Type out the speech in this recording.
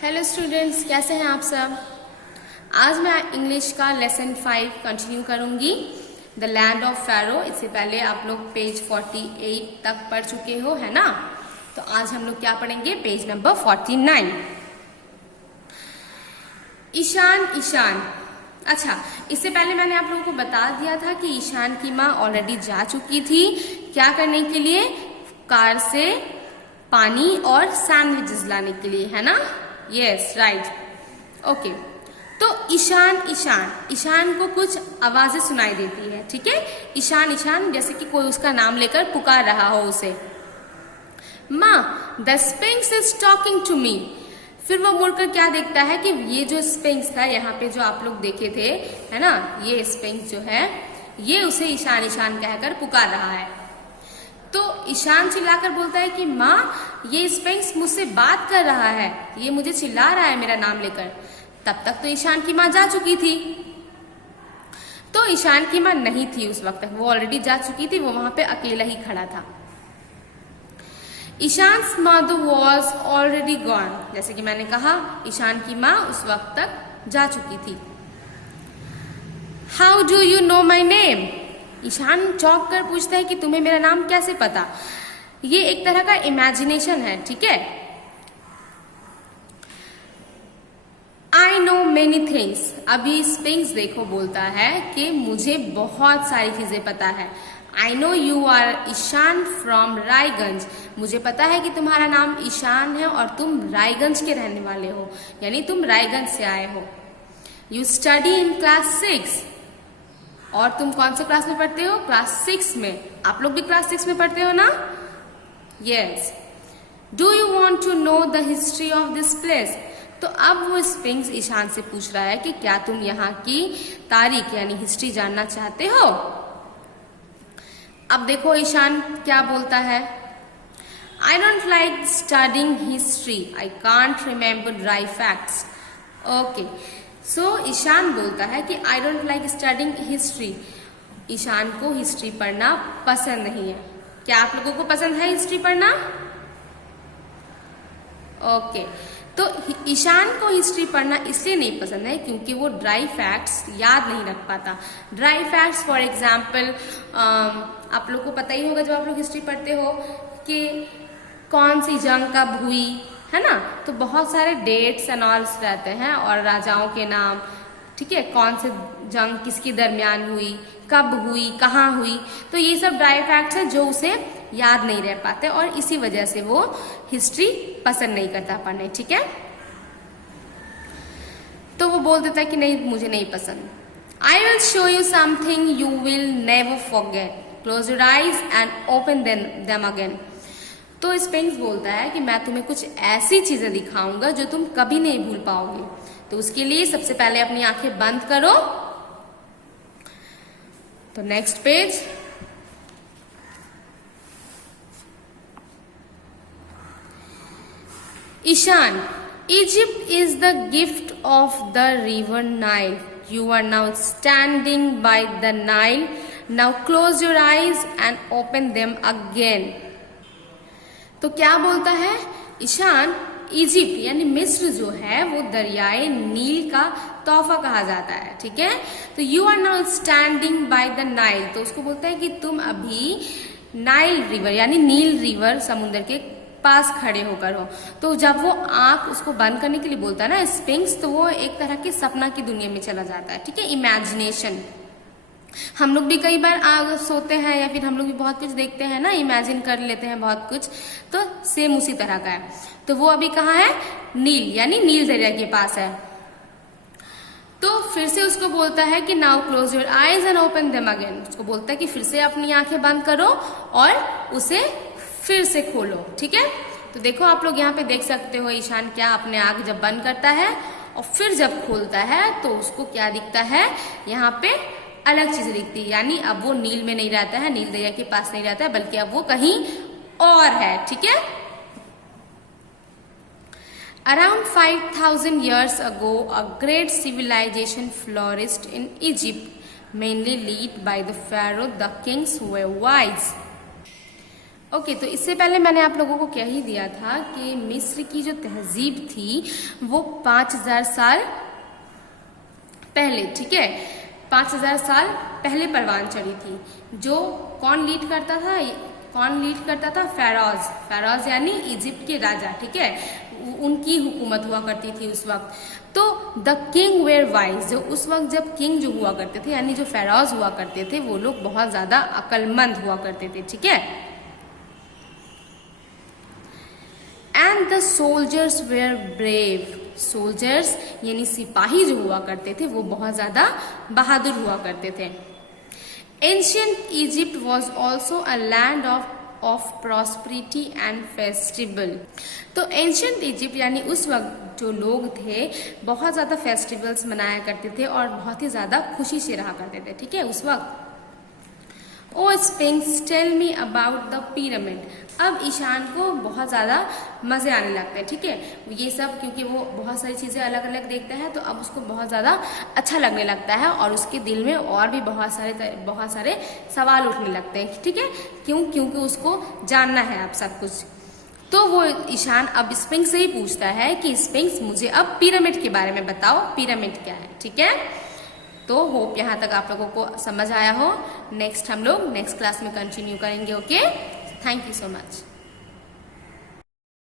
Hello students, कैसे हैं आप सब। आज मैं इंग्लिश का लेसन 5 कंटिन्यू करूंगी, द लैंड ऑफ फ़ारो। इससे पहले आप लोग पेज 48 तक पढ़ चुके हो, है ना। तो आज हम लोग क्या पढ़ेंगे, पेज नंबर 49। ईशान ईशान। अच्छा, इससे पहले मैंने आप लोगों को बता दिया था कि ईशान की माँ ऑलरेडी जा चुकी थी क्या करने के लिए, कार से पानी और सैंडविचेस लाने के लिए, है ना। Yes, right, okay. तो ईशान ईशान, ईशान को कुछ आवाजें सुनाई देती है, ठीक है। ईशान ईशान, जैसे कि कोई उसका नाम लेकर पुकार रहा हो उसे। माँ, the sphinx is talking to me. फिर वो मुड़कर क्या देखता है कि ये जो स्पिंक्स था, यहाँ पे जो आप लोग देखे थे, है ना, ये स्पिंक्स जो है ये उसे ईशान ईशान कहकर पुकार रहा है। तो ईशान चिल्लाकर बोलता है कि माँ, ये स्पिंक्स मुझसे बात कर रहा है, ये मुझे चिल्ला रहा है मेरा नाम लेकर। तब तक तो ईशान की माँ जा चुकी थी। तो ईशान की माँ नहीं थी उस वक्त तक, वो ऑलरेडी जा चुकी थी, वो वहां पे अकेला ही खड़ा था। ईशान्स मदर वॉज ऑलरेडी गॉन। जैसे कि मैंने कहा, ईशान की माँ उस वक्त तक जा चुकी थी। How do you know my name. Ishaan चौंक कर पूछता है कि तुम्हें मेरा नाम कैसे पता। ये एक तरह का इमेजिनेशन है, ठीक है। I know many things. अभी स्पिंक्स देखो बोलता है कि मुझे बहुत सारी चीजें पता है। I know you are Ishaan from Raiganj. मुझे पता है कि तुम्हारा नाम ईशान है और तुम रायगंज के रहने वाले हो, यानी तुम रायगंज से आए हो। You study in class 6। और तुम कौन से क्लास में पढ़ते हो, क्लास 6 में। आप लोग भी क्लास 6 में पढ़ते हो ना। Yes. Do you want to know the history of this place. तो अब वो स्पिंक्स ईशान से पूछ रहा है कि क्या तुम यहाँ की तारीख यानी हिस्ट्री जानना चाहते हो। अब देखो ईशान क्या बोलता है। I don't like studying history, I can't remember dry facts. Okay, so Ishaan बोलता है कि I don't like studying history. Ishaan को हिस्ट्री पढ़ना पसंद नहीं है। क्या आप लोगों को पसंद है हिस्ट्री पढ़ना। ओके, तो ईशान को हिस्ट्री पढ़ना इसलिए नहीं पसंद है क्योंकि वो ड्राई फैक्ट्स याद नहीं रख पाता। ड्राई फैक्ट्स फॉर एग्जाम्पल, आप लोग को पता ही होगा जब आप लोग हिस्ट्री पढ़ते हो कि कौन सी जंग कब हुई, है ना। तो बहुत सारे डेट्स एंड ऑल्स रहते हैं और राजाओं के नाम, ठीक है, कौन से जंग किसके दरमियान हुई, कब हुई, कहाँ हुई। तो ये सब ड्राई फैक्ट्स हैं जो उसे याद नहीं रह पाते और इसी वजह से वो हिस्ट्री पसंद नहीं करता पढ़ने, ठीक है। तो वो बोल देता है कि नहीं, मुझे नहीं पसंद। I will show you something you will never forget, close your eyes and open them again. तो स्पिंक्स बोलता है कि मैं तुम्हें कुछ ऐसी चीजें दिखाऊंगा जो तुम कभी नहीं भूल पाओगे। तो उसके लिए सबसे पहले अपनी आंखें बंद करो। तो next page. Ishaan, Egypt is the gift of the river Nile. You are now standing by the Nile. Now close your eyes and open them again. तो क्या बोलता है ईशान, इजिप्ट यानी मिस्र जो है वो दरियाए नील का तोहफा कहा जाता है, ठीक है। तो you are now standing by the Nile, तो उसको बोलता है कि तुम अभी नाइल रिवर यानी नील रिवर समुद्र के पास खड़े होकर हो। तो जब वो आंख उसको बंद करने के लिए बोलता है ना स्पिंक्स, तो वो एक तरह के सपना की दुनिया में चला जाता है, ठीक है, इमेजिनेशन। हम लोग भी कई बार सोते हैं या फिर हम लोग भी बहुत कुछ देखते हैं ना, इमेजिन कर लेते हैं बहुत कुछ, तो सेम उसी तरह का है। तो वो अभी कहाँ है, नील यानी नील दरिया के पास है। तो फिर से उसको बोलता है कि now close your eyes and open them again. उसको बोलता है कि फिर से अपनी आंखें बंद करो और उसे फिर से खोलो, ठीक है। तो देखो आप लोग यहाँ पे देख सकते हो ईशान क्या अपने आंख जब बंद करता है और फिर जब खोलता है तो उसको क्या दिखता है, यहाँ पे अलग चीजें दिखती है। यानी अब वो नील में नहीं रहता है, नील दरिया के पास नहीं रहता है, बल्कि अब वो कहीं और है, ठीक है। Around 5,000 years ago, a great civilization flourished in Egypt, mainly led by the pharaoh, the kings who were wise. Okay तो इससे पहले मैंने आप लोगों को कह ही दिया था कि मिस्र की जो तहजीब थी वो 5000 साल पहले, ठीक है, 5000 साल पहले परवान चढ़ी थी। जो कौन लीड करता था? फेरोज यानी इजिप्ट के राजा, ठीक है, उनकी हुकूमत हुआ करती थी उस वक्त। तो द किंग वेयर वाइज, जो उस वक्त जब किंग जो हुआ करते थे यानी जो फेरोज हुआ करते थे वो लोग बहुत ज्यादा अक्लमंद हुआ करते थे, ठीक है। And the soldiers were brave, soldiers यानी सिपाही जो हुआ करते थे वो बहुत ज्यादा बहादुर हुआ करते थे। Ancient Egypt was also a land of prosperity and festival. तो एंशियंट इजिप्ट यानी उस वक्त जो लोग थे बहुत ज्यादा फेस्टिवल्स मनाया करते थे और बहुत ही ज्यादा खुशी से रहा करते थे, ठीक है, उस वक्त। Oh sphinx tell me about the pyramid. अब ईशान को बहुत ज़्यादा मज़े आने लगते हैं, ठीक है, ये सब क्योंकि वो बहुत सारी चीज़ें अलग अलग देखता है तो अब उसको बहुत ज़्यादा अच्छा लगने लगता है और उसके दिल में और भी बहुत सारे सवाल उठने लगते हैं, ठीक है। क्योंकि उसको जानना है अब सब कुछ। तो वो ईशान अब स्पिंक्स से ही पूछता है कि स्पिंक्स मुझे अब पिरामिड के बारे में बताओ, पिरामिड क्या है, ठीक है। तो होप यहाँ तक आप लोगों को समझ आया हो। नेक्स्ट हम लोग नेक्स्ट क्लास में कंटिन्यू करेंगे, okay. Thank you so much.